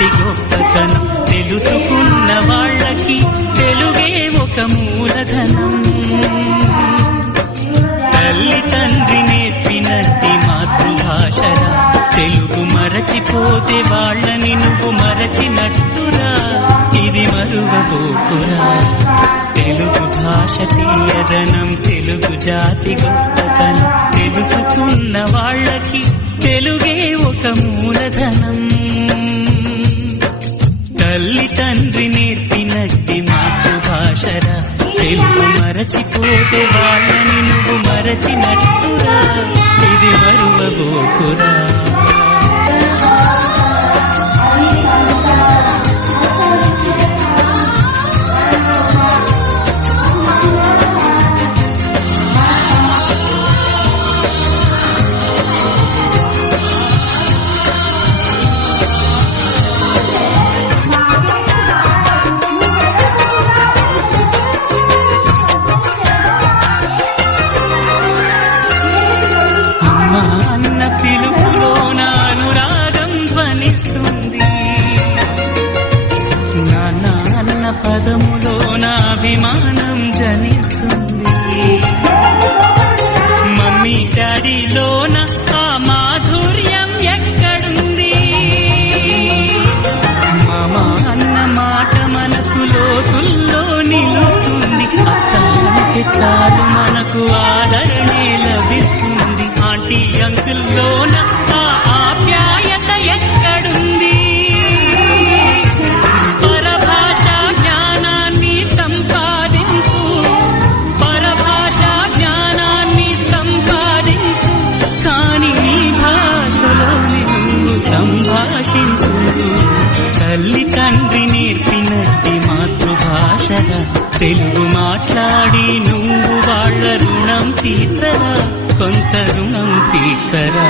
జాతి గొప్పతనం తెలుసుకున్న వాళ్ళకి తెలుగే ఒక మూలధనం. తల్లి తండ్రి నేర్పినట్టి మాతృభాషరా, తెలుగు మరచిపోతే వాళ్ళని నువ్వు మరచినట్టురా, ఇది మరువబోకురా. తెలుగు భాష తీయదనం, తెలుగు జాతి గొప్పతనం తెలుసుకున్న వాళ్ళకి తెలుగే ఒక మూలధనం. తల్లి తండ్రి నేర్పినట్టి మాతృభాషరా, తెలుగు మరచిపోతే వాళ్ళని నువ్వు మరచినట్టురా, ఇది మరువబోకురా. అన్న పిలుపులోన అనురాగం ధ్వనిస్తుంది, నాన్న అన్న పదములోన అభిమానం జనిస్తుంది, మమ్మీ డాడీలోన ఆ మాధుర్యం ఎక్కడుంది, మామ అన్న మాట మనసులో తుల్లో నిలుస్తుంది, అత్త అంటే చాలు మనకు ఆదరణే లభిస్తుంది, ఆంటీ అంకుల్లోన ఆ ఆప్యాయత ఎక్కడుంది, పరభాషా జ్ఞానాన్ని సంపాదించు, పరభాషా జ్ఞానాన్ని సంపాదించు, కాని నీ భాషలోని నువ్వు సంభాషించు. తల్లి తండ్రి నేర్పినట్టి మాతృభాషగా తెలుగు మాట్లాడి నువ్వు వాళ్ళ రుణం తీర్చరా, కొంత రుణం తీర్చరా.